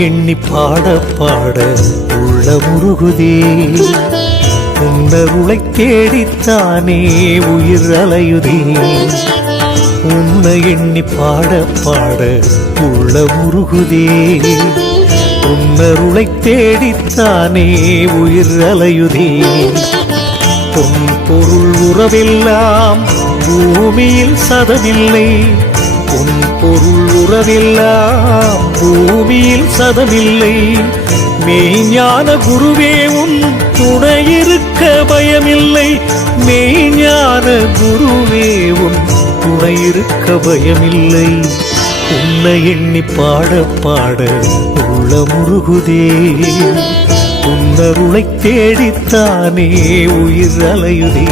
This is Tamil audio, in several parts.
எண்ணி பாட பாட உள்ள முருகுதே உன்னருளை தேடித்தானே உயிர் அலையுதே உன்னை எண்ணி பாட பாட உள்ள முருகுதே உன்னருளை தேடித்தானே உயிர் அலையுதே பொன் பொருள் உறவெல்லாம் பூமியில் சதமில்லை பொன் பொருள் உறவெல்லாம் பூமியில் சதமில்லை மெய்ஞான குருவே உன் துணையிருக்க பயமில்லை மெய்ஞான குருவே உன் துணையிருக்க பயமில்லை உன்னை எண்ணி பாட பாட உள்ள முருகுதே உன்னருளை தேடித்தானே உயிர் அலையுதே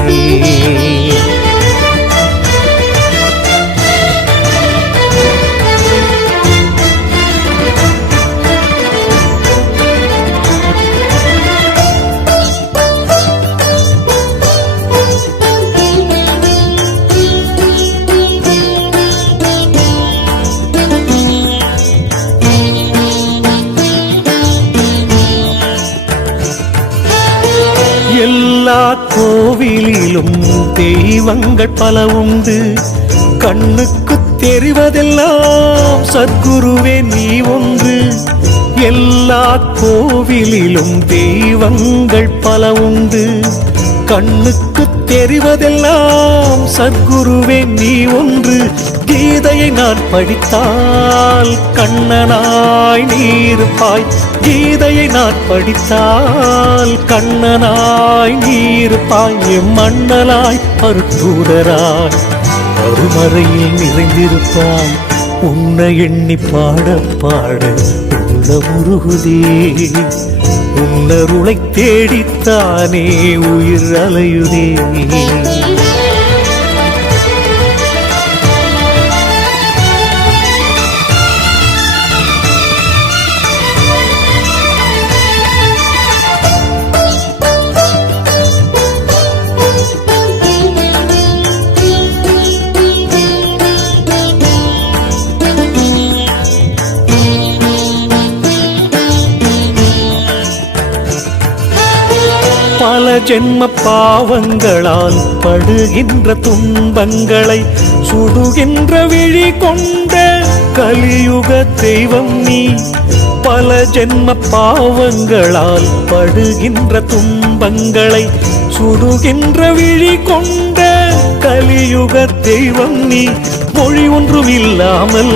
எல்லா கோவிலிலும் தெய்வங்கள் பல உண்டு கண்ணுக்கு தெரிவதெல்லாம் சத்குருவே நீ ஒன்று எல்லா கோவிலிலும் தெய்வங்கள் பல உண்டு கண்ணுக்கு தெரிவதெல்லாம் சத்குருவே நீ ஒன்று கீதையை நான் படித்தால் கண்ணனாய் நீருப்பாய் கீதையை நான் படித்தால் கண்ணனாய் நீருப்பாய் மண்ணலாய் அருட்தூதராய் அருமறையில் நிறைந்திருப்பாய் உன்னை எண்ணி பாட பாட உள்ள முருகுதே உன்னருளை தேடித்தானே உயிர் அலையுதே பல ஜென்ம பாவங்களால் படுகின்ற துன்பங்களை சுடுகின்ற விழி கொண்ட கலியுக தெய்வம் நீ பல ஜென்ம பாவங்களால் படுகின்ற துன்பங்களை சுடுகின்ற விழி கொண்ட கலியுக தெய்வம் நீ மொழி ஒன்றும் இல்லாமல்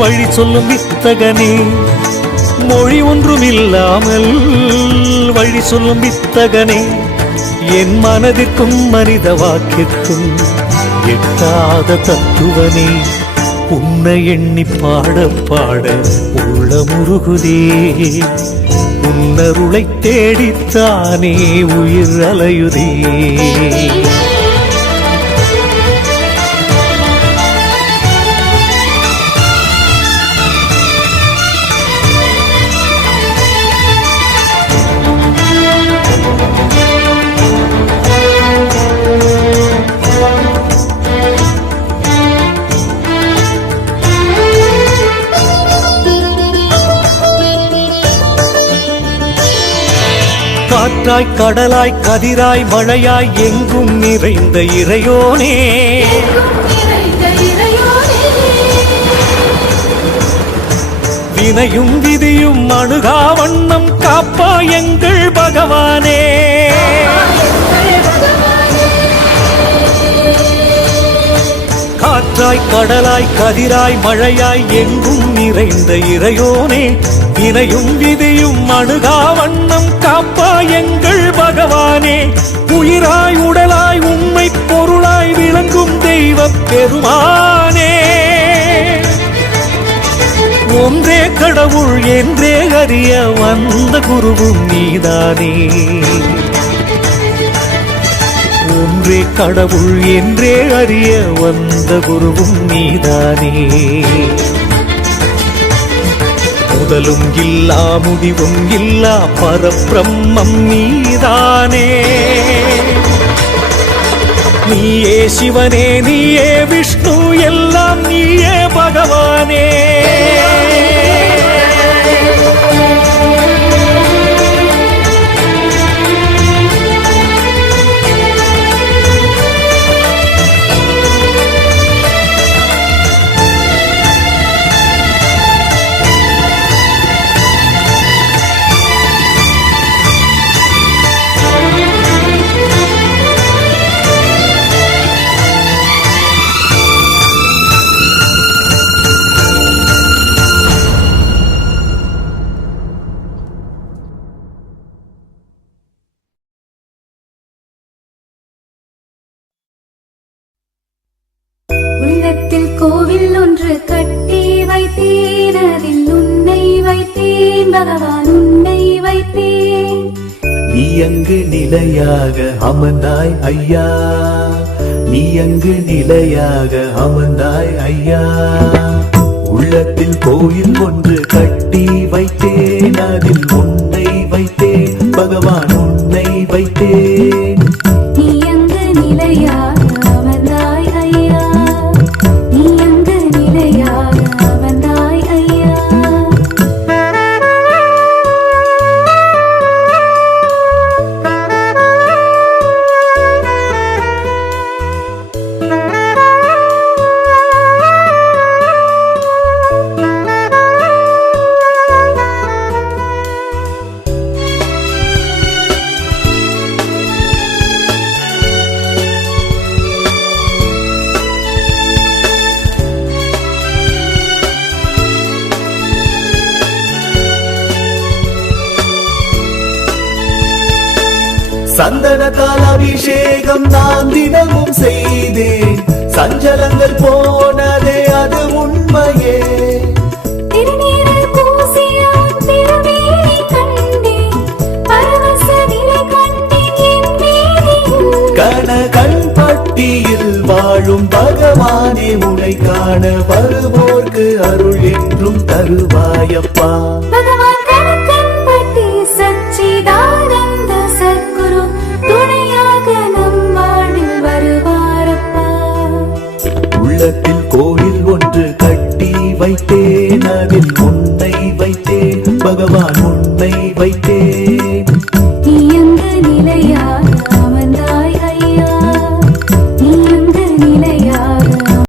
வழி சொல்லும் வித்தகனே மொழி ஒன்றும் இல்லாமல் வழி சொல்லும் வித்தகனே என் மனதிற்கும் மனித வாக்கிற்கும் எட்டாத தத்துவனே உன்னை எண்ணி பாட பாட உள்ள முருகுதே உன்னருளை தேடித்தானே உயிர் அலையுதே காற்றாய் கடலாய் கதிராய் மழையாய் எங்கும் நிறைந்த இறையோனே வினையும் விதியும் அணுகா வண்ணம் காப்பாய் எங்கள் பகவானே காற்றாய் கடலாய் கதிராய் மழையாய் எங்கும் நிறைந்த இறையோனே வினையும் விதியும் அணுகா வண்ணம் காப்பாய் எங்கள் பகவானே உயிராய் உடலாய் உண்மை பொருளாய் விளங்கும் தெய்வ பெருமானே ஒன்றே கடவுள் என்றே அறிய வந்த குருவும் நீதானே ஒன்றே கடவுள் என்றே அறிய வந்த குருவும் நீதானே முதலும் இல்லா முடிவும் இல்லா பரபிரம்மம் நீதானே நீயே சிவனே நீயே விஷ்ணு எல்லாம் நீயே பகவானே பகவான் உன்னை வைத்தேன். நீ அங்கு நிலையாக அமர்ந்தாய் ஐயா, நீ அங்கு நிலையாக அமர்ந்தாய் ஐயா. உள்ளத்தில் கோயில் ஒன்று கட்டி வைத்தேன், அதில் உன்னை வைத்தேன் பகவான் உன்னை வைத்தேன். நீ அங்கு நிலையாக அமர்ந்தாய் ஐயா, நீ அங்கு நிலையாக அமர்ந்தாய் ஐயா. சந்தனத்தால் அபிஷேகம் நான் தினமும் செய்தேன், சஞ்சலங்கள் போனதே அது உண்மையே. திருநீரில் பூசிய உன் திருமேனி கண்டேன், பரவச நிலை கண்டேன் என் மேனியில். கணகண் பட்டியில் வாழும் பகவானே உனை காண வருவோர்க்கு அருள் என்றும் தருவாயப்பா. பகவான் கணக்கன்பட்டி சச்சிதானந்த சத்குரு துணையாக நம் வாழ்வில் வருவாரப்பா. உள்ளத்தில் கோயில் ஒன்று கட்டி வைத்தேன், அதில் உன்னை வைத்தேன் பகவான் உன்னை வைத்தேன்.